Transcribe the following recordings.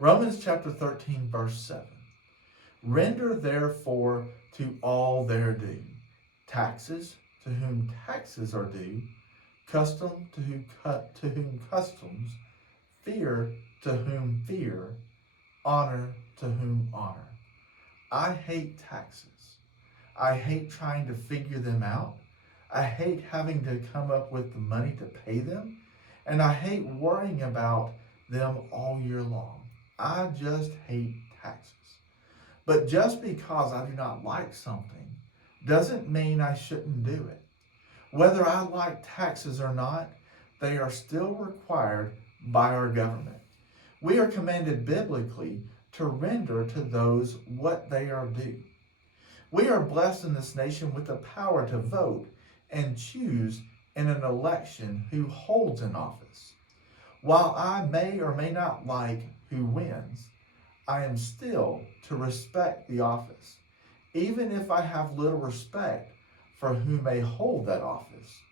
Romans chapter 13, verse 7. Render therefore to all their due, taxes to whom taxes are due, custom to whom customs, fear to whom fear, honor to whom honor. I hate taxes. I hate trying to figure them out. I hate having to come up with the money to pay them. And I hate worrying about them all year long. I just hate taxes. But just because I do not like something doesn't mean I shouldn't do it. Whether I like taxes or not, they are still required by our government. We are commanded biblically to render to those what they are due. We are blessed in this nation with the power to vote and choose in an election who holds an office. While I may or may not like who wins, I am still to respect the office, even if I have little respect for who may hold that office.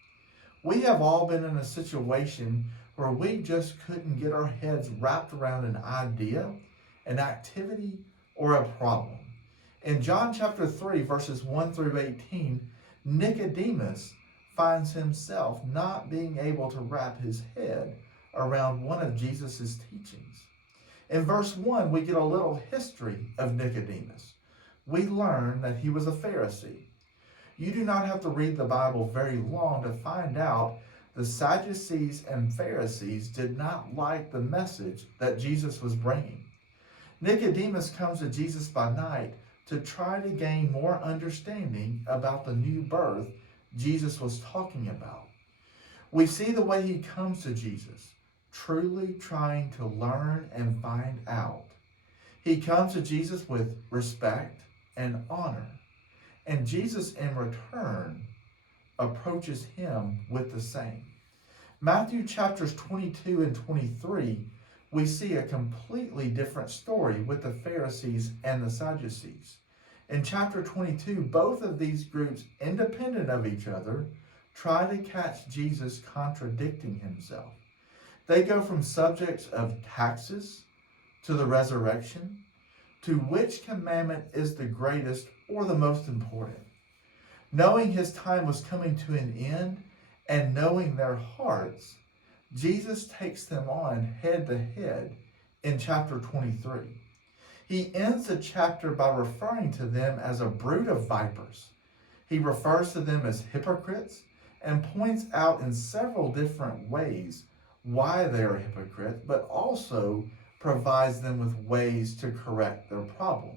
We have all been in a situation where we just couldn't get our heads wrapped around an idea, an activity, or a problem. In John chapter 3, verses 1 through 18, Nicodemus finds himself not being able to wrap his head around one of Jesus' teachings. In verse 1, we get a little history of Nicodemus. We learn that he was a Pharisee. You do not have to read the Bible very long to find out the Sadducees and Pharisees did not like the message that Jesus was bringing. Nicodemus comes to Jesus by night to try to gain more understanding about the new birth Jesus was talking about. We see the way he comes to Jesus, truly trying to learn and find out. He comes to Jesus with respect and honor, and Jesus in return approaches him with the same. Matthew chapters 22 and 23, we see a completely different story with the Pharisees and the Sadducees. In chapter 22, both of these groups, independent of each other, try to catch Jesus contradicting himself. They go from subjects of taxes to the resurrection, to which commandment is the greatest or the most important. Knowing his time was coming to an end and knowing their hearts, Jesus takes them on head to head in chapter 23. He ends the chapter by referring to them as a brood of vipers. He refers to them as hypocrites and points out in several different ways why they are hypocrites, but also provides them with ways to correct their problem.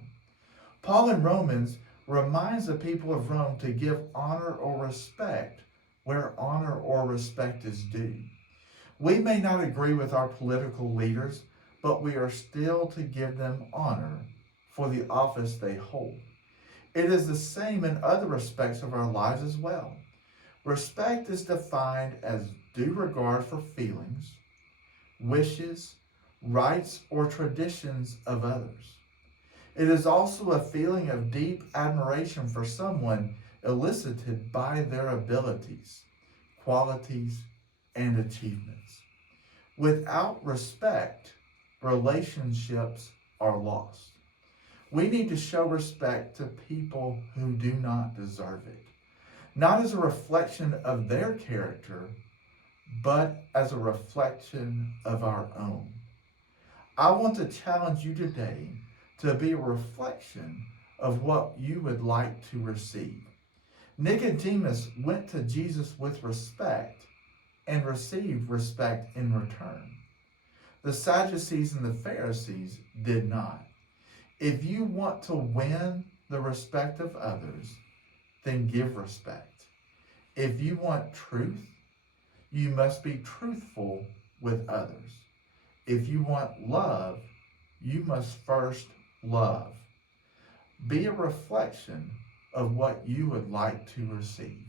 Paul in Romans reminds the people of Rome to give honor or respect where honor or respect is due. We may not agree with our political leaders, but we are still to give them honor for the office they hold. It is the same in other respects of our lives as well. Respect is defined as due regard for feelings, wishes, rights, or traditions of others. It is also a feeling of deep admiration for someone elicited by their abilities, qualities, and achievements. Without respect, relationships are lost. We need to show respect to people who do not deserve it, not as a reflection of their character, but as a reflection of our own. I want to challenge you today to be a reflection of what you would like to receive. Nicodemus went to Jesus with respect and received respect in return. The Sadducees and the Pharisees did not. If you want to win the respect of others, then give respect. If you want truth, you must be truthful with others. If you want love, you must first love. Be a reflection of what you would like to receive.